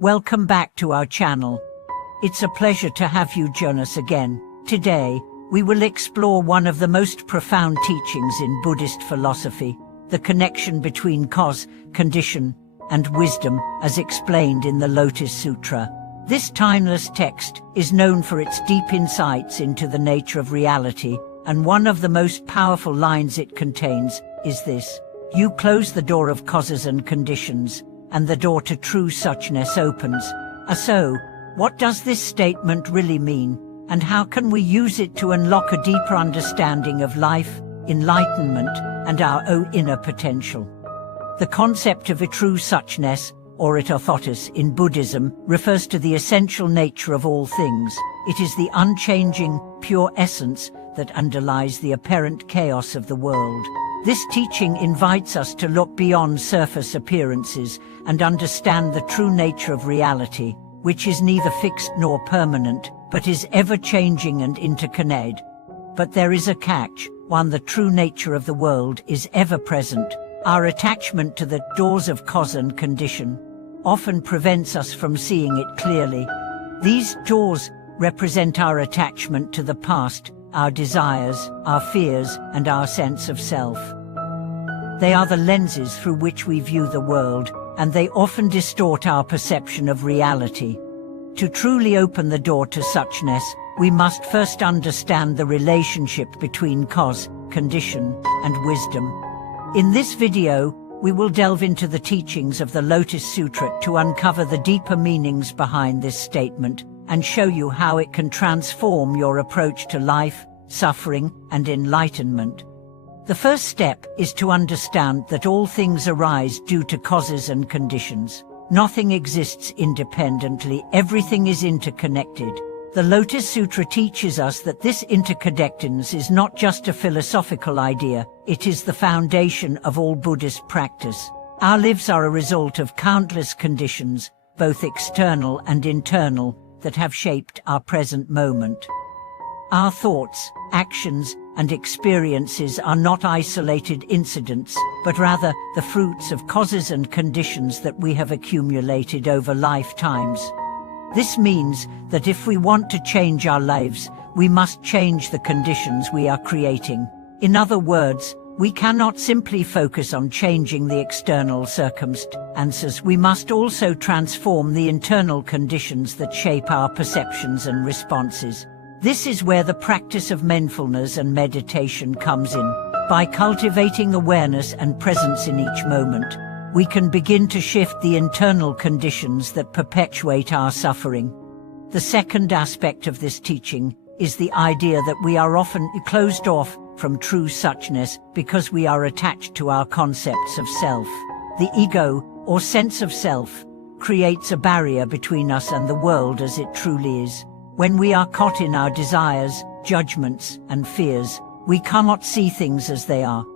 Welcome back to our channel. It's a pleasure to have you join us again. Today, we will explore one of the most profound teachings in Buddhist philosophy, the connection between cause, condition, and wisdom, as explained in the Lotus Sutra. This timeless text is known for its deep insights into the nature of reality, and one of the most powerful lines it contains is this: "You close the door of causes and conditions, and the door to true suchness opens." So, what does this statement really mean, and how can we use it to unlock a deeper understanding of life, enlightenment, and our own inner potential? The concept of a true suchness, or atothotos in Buddhism, refers to the essential nature of all things. It is the unchanging, pure essence that underlies the apparent chaos of the world. This teaching invites us to look beyond surface appearances and understand the true nature of reality, which is neither fixed nor permanent, but is ever-changing and interconnected. But there is a catch: one, the true nature of the world is ever-present. Our attachment to the doors of cause and condition often prevents us from seeing it clearly. These doors represent our attachment to the past, our desires, our fears, and our sense of self. They are the lenses through which we view the world, and they often distort our perception of reality. To truly open the door to suchness, we must first understand the relationship between cause, condition, and wisdom. In this video, we will delve into the teachings of the Lotus Sutra to uncover the deeper meanings behind this statement and show you how it can transform your approach to life, suffering, and enlightenment. The first step is to understand that all things arise due to causes and conditions. Nothing exists independently, everything is interconnected. The Lotus Sutra teaches us that this interconnectedness is not just a philosophical idea, it is the foundation of all Buddhist practice. Our lives are a result of countless conditions, both external and internal, that have shaped our present moment. Our thoughts, actions, and experiences are not isolated incidents, but rather the fruits of causes and conditions that we have accumulated over lifetimes. This means that if we want to change our lives, we must change the conditions we are creating. In other words, we cannot simply focus on changing the external circumstances. We must also transform the internal conditions that shape our perceptions and responses. This is where the practice of mindfulness and meditation comes in. By cultivating awareness and presence in each moment, we can begin to shift the internal conditions that perpetuate our suffering. The second aspect of this teaching is the idea that we are often closed off from true suchness because we are attached to our concepts of self. The ego, or sense of self, creates a barrier between us and the world as it truly is. When we are caught in our desires, judgments, and fears, we cannot see things as they are.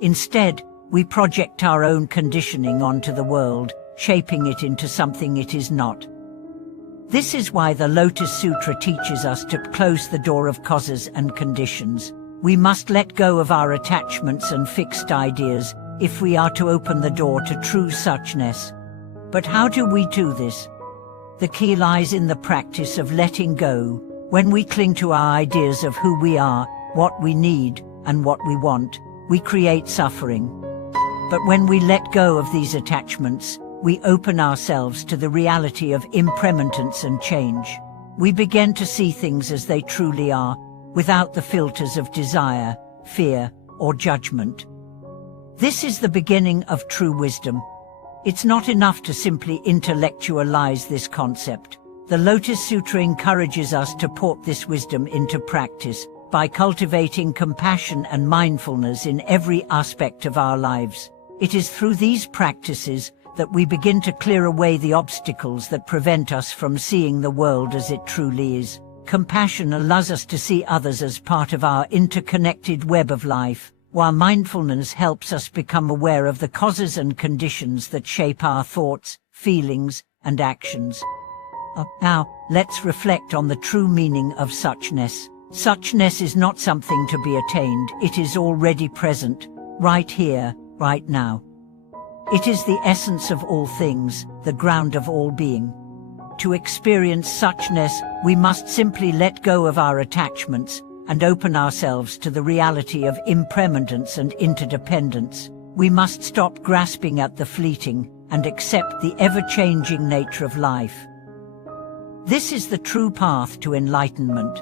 Instead, we project our own conditioning onto the world, shaping it into something it is not. This is why the Lotus Sutra teaches us to close the door of causes and conditions. We must let go of our attachments and fixed ideas if we are to open the door to true suchness. But how do we do this? The key lies in the practice of letting go. When we cling to our ideas of who we are, what we need, and what we want, we create suffering. But when we let go of these attachments, we open ourselves to the reality of impermanence and change. We begin to see things as they truly are, without the filters of desire, fear, or judgment. This is the beginning of true wisdom. It's not enough to simply intellectualize this concept. The Lotus Sutra encourages us to put this wisdom into practice by cultivating compassion and mindfulness in every aspect of our lives. It is through these practices that we begin to clear away the obstacles that prevent us from seeing the world as it truly is. Compassion allows us to see others as part of our interconnected web of life, while mindfulness helps us become aware of the causes and conditions that shape our thoughts, feelings, and actions. Now, let's reflect on the true meaning of suchness. Suchness is not something to be attained, it is already present, right here, right now. It is the essence of all things, the ground of all being. To experience suchness, we must simply let go of our attachments and open ourselves to the reality of impermanence and interdependence. We must stop grasping at the fleeting and accept the ever-changing nature of life. This is the true path to enlightenment.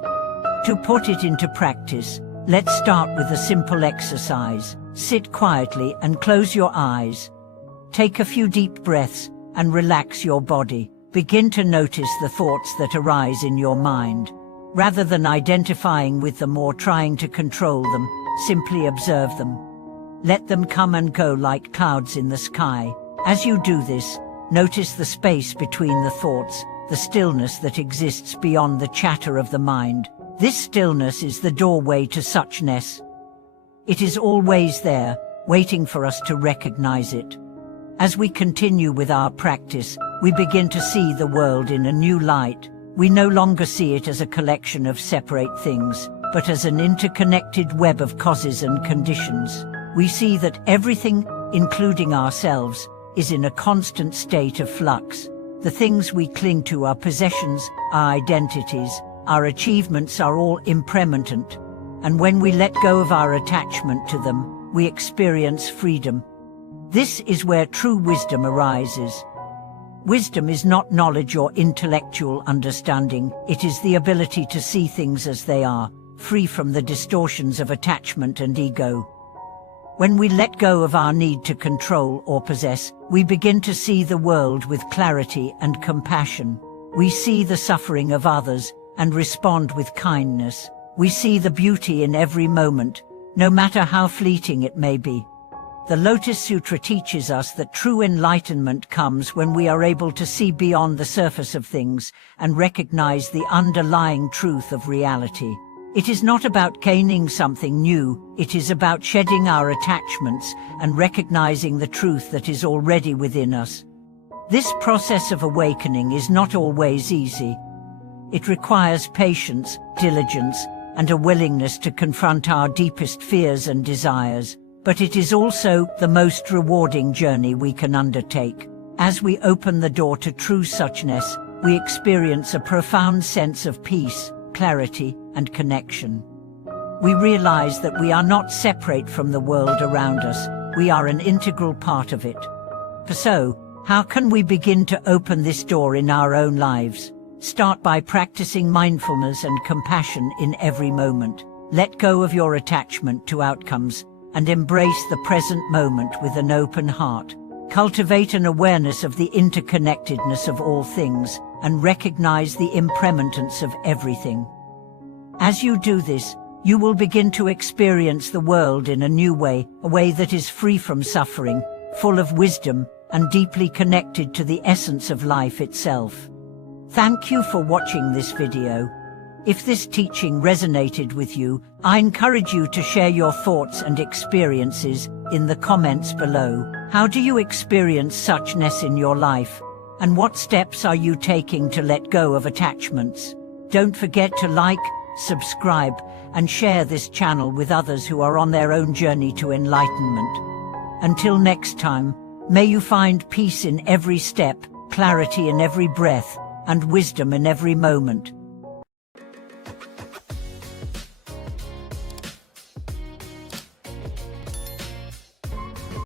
To put it into practice, let's start with a simple exercise. Sit quietly and close your eyes. Take a few deep breaths and relax your body. Begin to notice the thoughts that arise in your mind. Rather than identifying with them or trying to control them, simply observe them. Let them come and go like clouds in the sky. As you do this, notice the space between the thoughts, the stillness that exists beyond the chatter of the mind. This stillness is the doorway to suchness. It is always there, waiting for us to recognize it. As we continue with our practice, we begin to see the world in a new light. We no longer see it as a collection of separate things, but as an interconnected web of causes and conditions. We see that everything, including ourselves, is in a constant state of flux. The things we cling to, our possessions, our identities, our achievements, are all impermanent. And when we let go of our attachment to them, we experience freedom. This is where true wisdom arises. Wisdom is not knowledge or intellectual understanding. It is the ability to see things as they are, free from the distortions of attachment and ego. When we let go of our need to control or possess, we begin to see the world with clarity and compassion. We see the suffering of others and respond with kindness. We see the beauty in every moment, no matter how fleeting it may be. The Lotus Sutra teaches us that true enlightenment comes when we are able to see beyond the surface of things and recognize the underlying truth of reality. It is not about gaining something new, it is about shedding our attachments and recognizing the truth that is already within us. This process of awakening is not always easy. It requires patience, diligence, and a willingness to confront our deepest fears and desires. But it is also the most rewarding journey we can undertake. As we open the door to true suchness, we experience a profound sense of peace, clarity, and connection. We realize that we are not separate from the world around us, we are an integral part of it. So, how can we begin to open this door in our own lives? Start by practicing mindfulness and compassion in every moment. Let go of your attachment to outcomes and embrace the present moment with an open heart. Cultivate an awareness of the interconnectedness of all things and recognize the impermanence of everything. As you do this, you will begin to experience the world in a new way, a way that is free from suffering, full of wisdom, and deeply connected to the essence of life itself. Thank you for watching this video. If this teaching resonated with you, I encourage you to share your thoughts and experiences in the comments below. How do you experience suchness in your life? And what steps are you taking to let go of attachments? Don't forget to like, subscribe, and share this channel with others who are on their own journey to enlightenment. Until next time, may you find peace in every step, clarity in every breath, and wisdom in every moment.